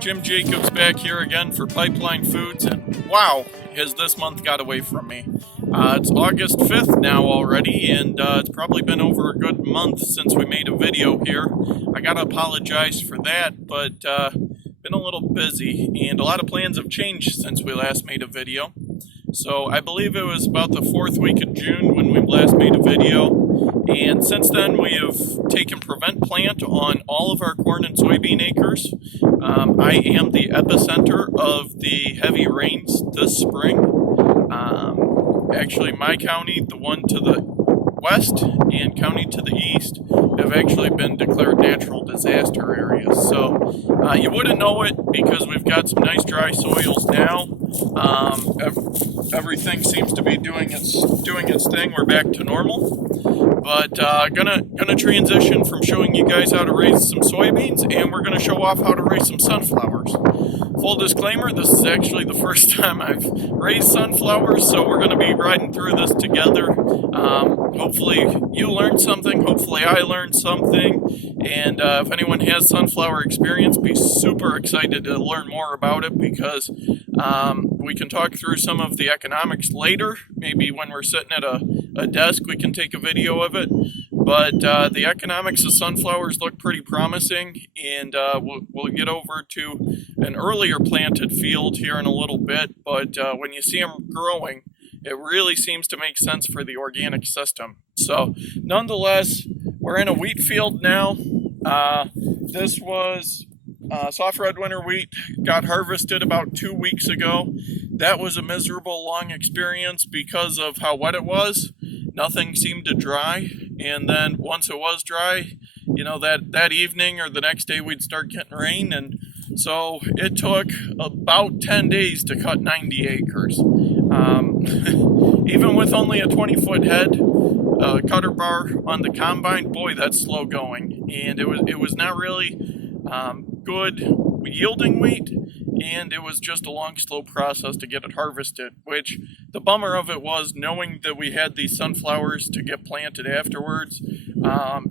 Jim Jacobs back here again for Pipeline Foods, and wow, has this month got away from me. It's August 5th now already, and it's probably been over a good month since we made a video here. I gotta apologize for that, but been a little busy, and a lot of plans have changed since we last made a video. So I believe it was about the 4th week of June when we last made a video. And since then, we have taken prevent plant on all of our corn and soybean acres. I am the epicenter of the heavy rains this spring. Actually, my county, the one to the west, and county to the east have actually been declared natural disaster areas. So you wouldn't know it because we've got some nice dry soils now. Everything seems to be doing its thing. We're back to normal. But gonna transition from showing you guys how to raise some soybeans, and we're gonna show off how to raise some sunflowers. Full disclaimer, this is actually the first time I've raised sunflowers, so we're gonna be riding through this together. Hopefully you learned something, hopefully I learned something, and if anyone has sunflower experience, be super excited to learn more about it, because we can talk through some of the economics later. Maybe when we're sitting at a desk, we can take a video of it. But the economics of sunflowers look pretty promising, and we'll get over to an earlier planted field here in a little bit. But when you see them growing, it really seems to make sense for the organic system. So nonetheless, we're in a wheat field now. This was soft red winter wheat, got harvested about 2 weeks ago. That was a miserable long experience because of how wet it was. Nothing seemed to dry, and then once it was dry, you know, that evening or the next day we'd start getting rain, and so it took about 10 days to cut 90 acres. Even with only a 20-foot head cutter bar on the combine, boy, that's slow going, and it was not really good yielding wheat, and it was just a long, slow process to get it harvested, which the bummer of it was knowing that we had these sunflowers to get planted afterwards.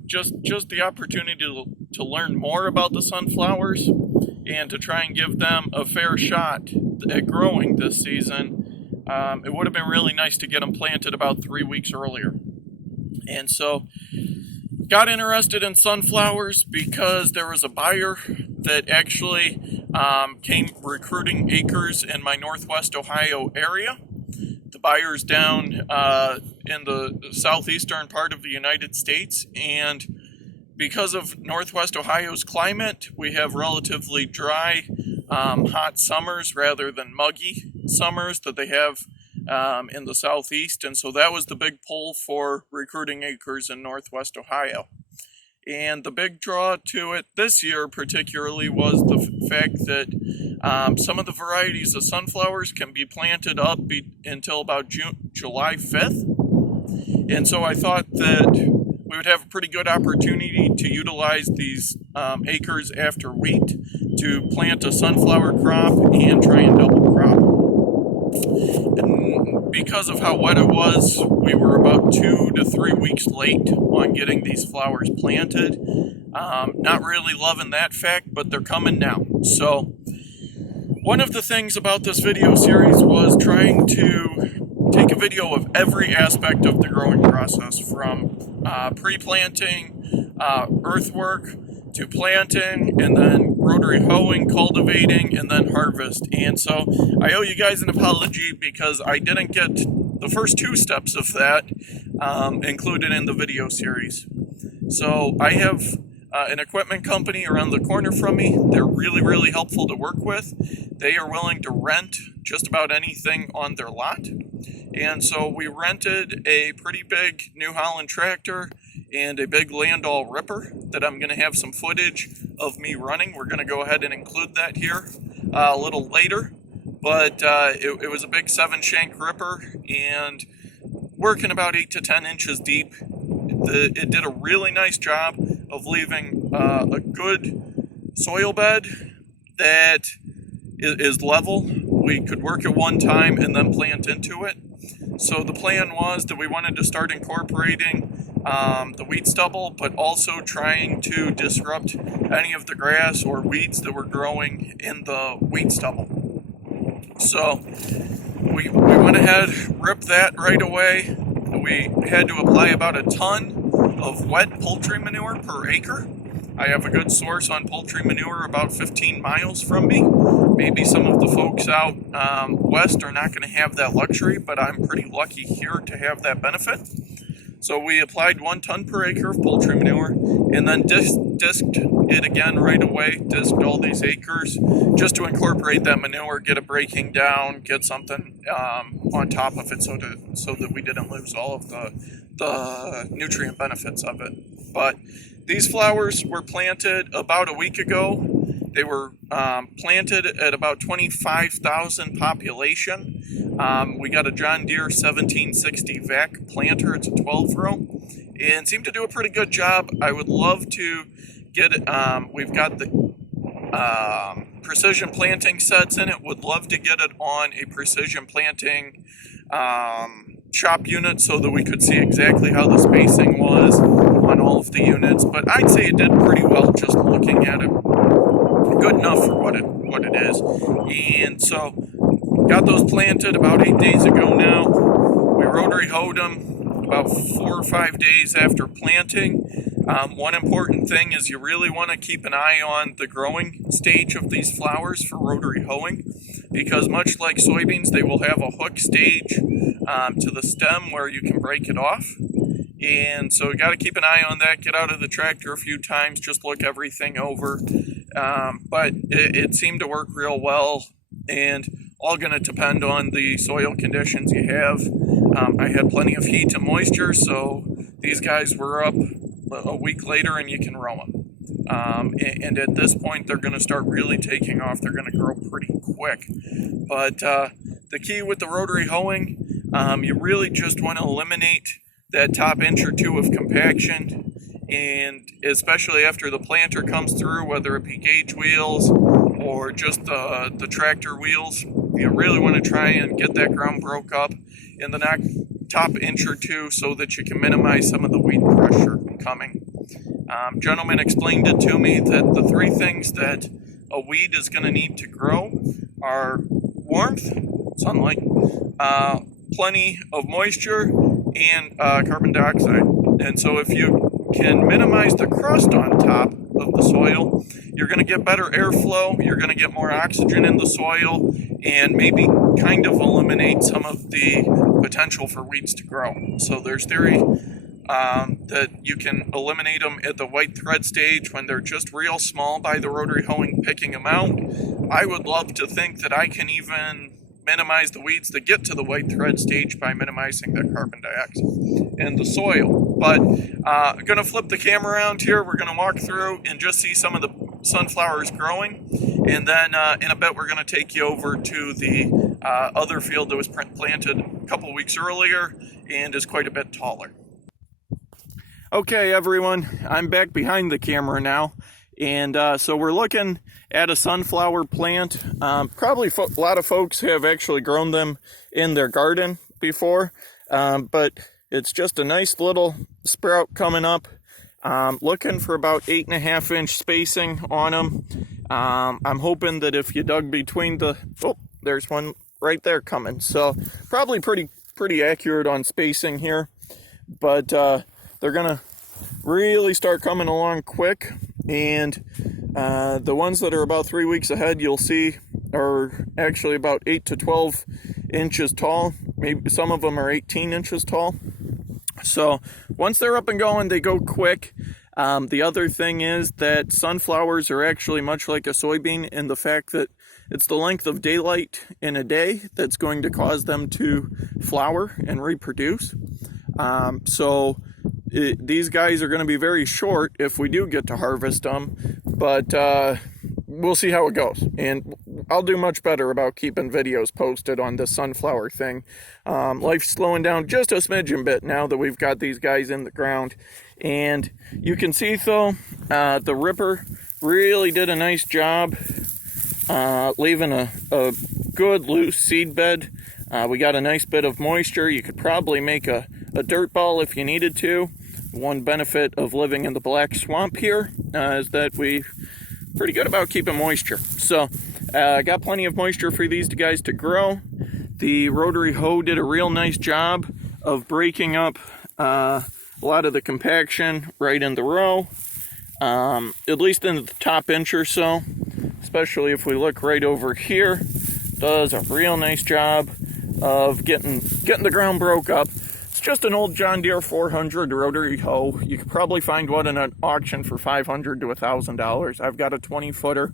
Just the opportunity to learn more about the sunflowers and to try and give them a fair shot at growing this season. It would have been really nice to get them planted about 3 weeks earlier. And so got interested in sunflowers because there was a buyer that actually came recruiting acres in my Northwest Ohio area. The buyer's down in the southeastern part of the United States, and because of Northwest Ohio's climate, we have relatively dry, hot summers rather than muggy summers that they have in the southeast, and so that was the big pull for recruiting acres in Northwest Ohio. And the big draw to it this year particularly was the fact that some of the varieties of sunflowers can be planted up until about July 5th. And so I thought that we would have a pretty good opportunity to utilize these acres after wheat to plant a sunflower crop and try and double crop. And because of how wet it was, we were about 2 to 3 weeks late on getting these flowers planted. Not really loving that fact, but they're coming now. So one of the things about this video series was trying to take a video of every aspect of the growing process, from pre-planting, earthwork, to planting, and then rotary hoeing, cultivating, and then harvest. And so I owe you guys an apology because I didn't get the first 2 steps of that included in the video series. So I have an equipment company around the corner from me. They're really, really helpful to work with. They are willing to rent just about anything on their lot. And so we rented a pretty big New Holland tractor and a big Landau ripper that I'm going to have some footage of me running. We're going to go ahead and include that here a little later. But it was a big 7-shank ripper and working about 8 to 10 inches deep. It did a really nice job of leaving a good soil bed that is level. We could work at one time and then plant into it. So the plan was that we wanted to start incorporating the wheat stubble, but also trying to disrupt any of the grass or weeds that were growing in the wheat stubble. So we went ahead, ripped that right away. We had to apply about a ton of wet poultry manure per acre. I have a good source on poultry manure about 15 miles from me. Maybe some of the folks out west are not going to have that luxury, but I'm pretty lucky here to have that benefit. So we applied 1 ton per acre of poultry manure and then disked it again right away, disked all these acres just to incorporate that manure, get it breaking down, get something on top of it so that we didn't lose all of the nutrient benefits of it. But these flowers were planted about a week ago. They were planted at about 25,000 population. We got a John Deere 1760 vac planter. It's a 12 row and seemed to do a pretty good job. I would love to get it. We've got the precision planting sets in it. Would love to get it on a precision planting shop unit so that we could see exactly how the spacing was on all of the units. But I'd say it did pretty well just looking at it. Good enough for what it is. And so got those planted about 8 days ago now. We rotary hoed them about 4 or 5 days after planting. One important thing is you really want to keep an eye on the growing stage of these flowers for rotary hoeing, because much like soybeans, they will have a hook stage to the stem where you can break it off. And so you got to keep an eye on that. Get out of the tractor a few times, just look everything over. But it seemed to work real well, and all going to depend on the soil conditions you have. I had plenty of heat and moisture, so these guys were up a week later and you can row them. And at this point, they're going to start really taking off. They're going to grow pretty quick. But the key with the rotary hoeing, you really just want to eliminate that top inch or two of compaction, and especially after the planter comes through, whether it be gauge wheels or just the tractor wheels, you really want to try and get that ground broke up in the top inch or two so that you can minimize some of the weed pressure coming. Gentleman explained it to me that the 3 things that a weed is going to need to grow are warmth, sunlight, plenty of moisture, and carbon dioxide. And so if you can minimize the crust on top of the soil, you're going to get better airflow, you're going to get more oxygen in the soil, and maybe kind of eliminate some of the potential for weeds to grow. So there's theory that you can eliminate them at the white thread stage when they're just real small by the rotary hoeing picking them out. I would love to think that I can even minimize the weeds that get to the white thread stage by minimizing the carbon dioxide in the soil. But I'm going to flip the camera around here. We're going to walk through and just see some of the sunflowers growing. And then in a bit, we're going to take you over to the other field that was planted a couple weeks earlier and is quite a bit taller. Okay, everyone, I'm back behind the camera now. And so we're looking at a sunflower plant. Probably a lot of folks have actually grown them in their garden before, but it's just a nice little sprout coming up. Looking for about 8.5 inch spacing on them. I'm hoping that if you dug between there's one right there coming. So probably pretty accurate on spacing here, but they're gonna really start coming along quick. And the ones that are about 3 weeks ahead, you'll see, are actually about 8 to 12 inches tall. Maybe some of them are 18 inches tall. So once they're up and going, they go quick. The other thing is that sunflowers are actually much like a soybean in the fact that it's the length of daylight in a day that's going to cause them to flower and reproduce. These guys are going to be very short if we do get to harvest them, but we'll see how it goes. And I'll do much better about keeping videos posted on this sunflower thing. Life's slowing down just a smidgen bit now that we've got these guys in the ground. And you can see, though, the ripper really did a nice job leaving a good loose seed bed. We got a nice bit of moisture. You could probably make a dirt ball if you needed to. One benefit of living in the black swamp here is that we pretty good about keeping moisture. So got plenty of moisture for these guys to grow. The rotary hoe did a real nice job of breaking up a lot of the compaction right in the row, at least in the top inch or so, especially if we look right over here. Does a real nice job of getting the ground broke up. It's just an old John Deere 400 rotary hoe. You could probably find one in an auction for $500 to $1,000. I've got a 20-footer.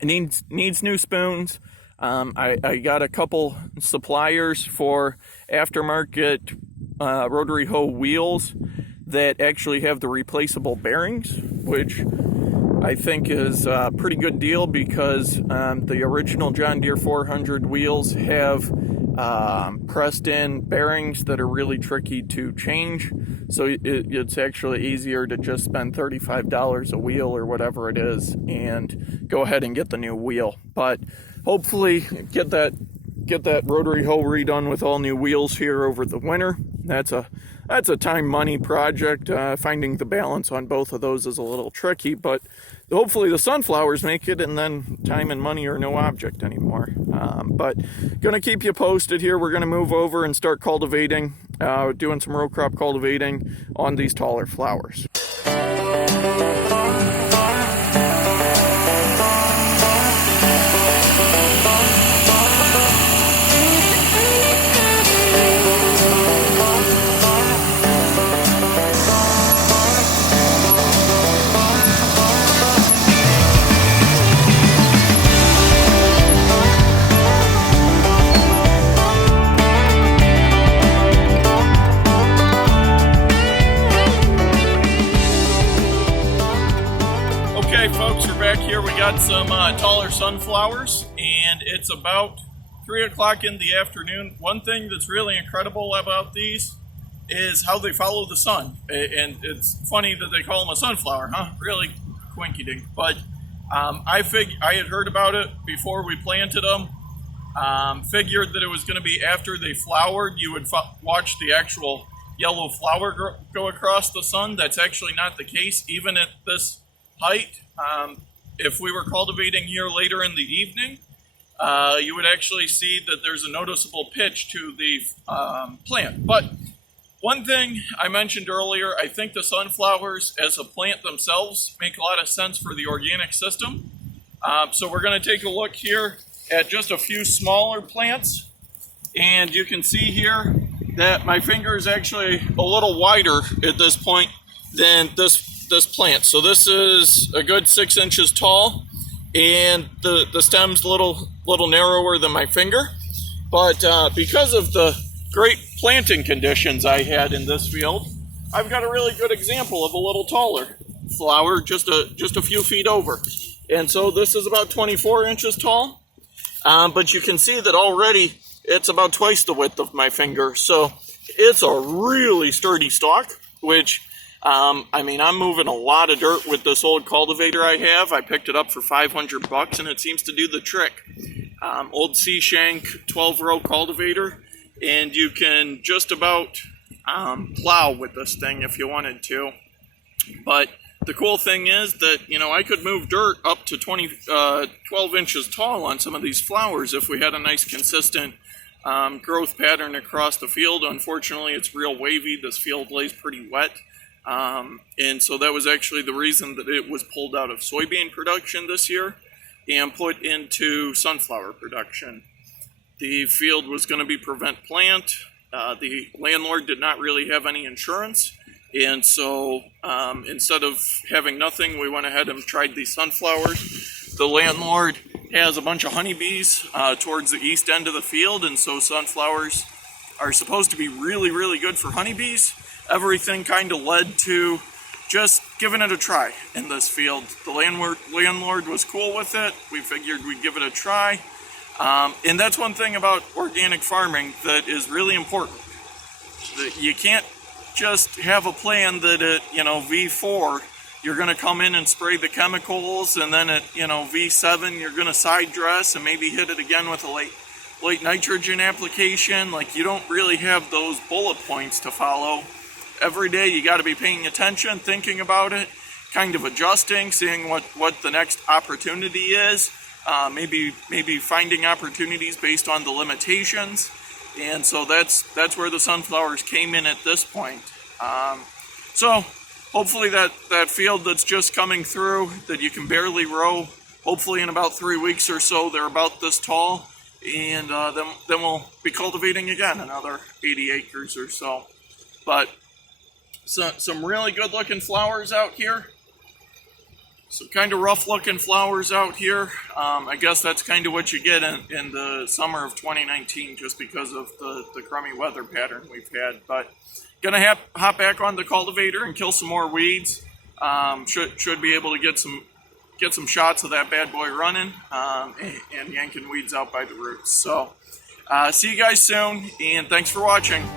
It needs new spoons. I got a couple suppliers for aftermarket rotary hoe wheels that actually have the replaceable bearings, which I think is a pretty good deal because the original John Deere 400 wheels have pressed in bearings that are really tricky to change. So it's actually easier to just spend $35 a wheel or whatever it is and go ahead and get the new wheel. But hopefully get that rotary hoe redone with all new wheels here over the winter. That's a time money project. Finding the balance on both of those is a little tricky, but hopefully the sunflowers make it, and then time and money are no object anymore. But gonna keep you posted here. We're gonna move over and start cultivating, doing some row crop cultivating on these taller flowers. Okay, folks, we're back here. We got some taller sunflowers, and it's about 3 o'clock in the afternoon. One thing that's really incredible about these is how they follow the sun. And it's funny that they call them a sunflower, huh? Really quinky-dink. But I had heard about it before we planted them. Figured that it was going to be after they flowered, you would watch the actual yellow flower go across the sun. That's actually not the case, even at this height. If we were cultivating here later in the evening, you would actually see that there's a noticeable pitch to the plant. But one thing I mentioned earlier, I think the sunflowers as a plant themselves make a lot of sense for the organic system. So we're going to take a look here at just a few smaller plants, and you can see here that my finger is actually a little wider at this point than this plant. So this is a good 6 inches tall, and the stem's a little narrower than my finger. But because of the great planting conditions I had in this field, I've got a really good example of a little taller flower, just a few feet over. And so this is about 24 inches tall, but you can see that already it's about twice the width of my finger. So it's a really sturdy stalk, which I mean, I'm moving a lot of dirt with this old cultivator I have. I picked it up for $500 and it seems to do the trick. Old C-shank 12-row cultivator, and you can just about plow with this thing if you wanted to. But the cool thing is that, you know, I could move dirt up to 12 inches tall on some of these flowers if we had a nice consistent growth pattern across the field. Unfortunately, it's real wavy. This field lays pretty wet. And so that was actually the reason that it was pulled out of soybean production this year and put into sunflower production. The field was going to be prevent plant. The landlord did not really have any insurance, and so instead of having nothing, we went ahead and tried these sunflowers. The landlord has a bunch of honeybees towards the east end of the field, and so sunflowers are supposed to be really, really good for honeybees. Everything kind of led to just giving it a try in this field. The landlord was cool with it. We figured we'd give it a try. And that's one thing about organic farming that is really important. You can't just have a plan that at, V4, you're going to come in and spray the chemicals, and then at, V7, you're going to side dress and maybe hit it again with a late nitrogen application. Like, you don't really have those bullet points to follow. every day you got to be paying attention, thinking about it, kind of adjusting, seeing what the next opportunity is, maybe finding opportunities based on the limitations. And so that's where the sunflowers came in at this point. So hopefully that field that's just coming through, that you can barely row, hopefully in about 3 weeks or so, they're about this tall. And then we'll be cultivating again another 80 acres or so. But some really good looking flowers out here. Some kind of rough looking flowers out here. I guess that's kind of what you get in the summer of 2019, just because of the crummy weather pattern we've had. But gonna hop back on the cultivator and kill some more weeds. Should be able to get some shots of that bad boy running, and yanking weeds out by the roots. So see you guys soon, and thanks for watching.